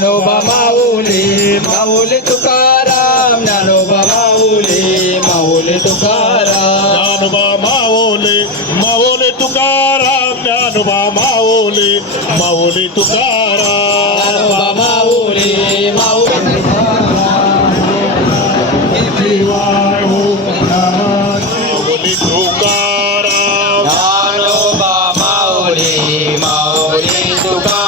Dnyanoba माऊली माऊली Tukaram Dnyanoba माऊली माऊली Tukaram Dnyanoba माऊली माऊली Tukaram Dnyanoba माऊली माऊली Tukaram Dnyanoba माऊली माऊली माऊली Tukaram Dnyanoba माऊली माऊली Tukaram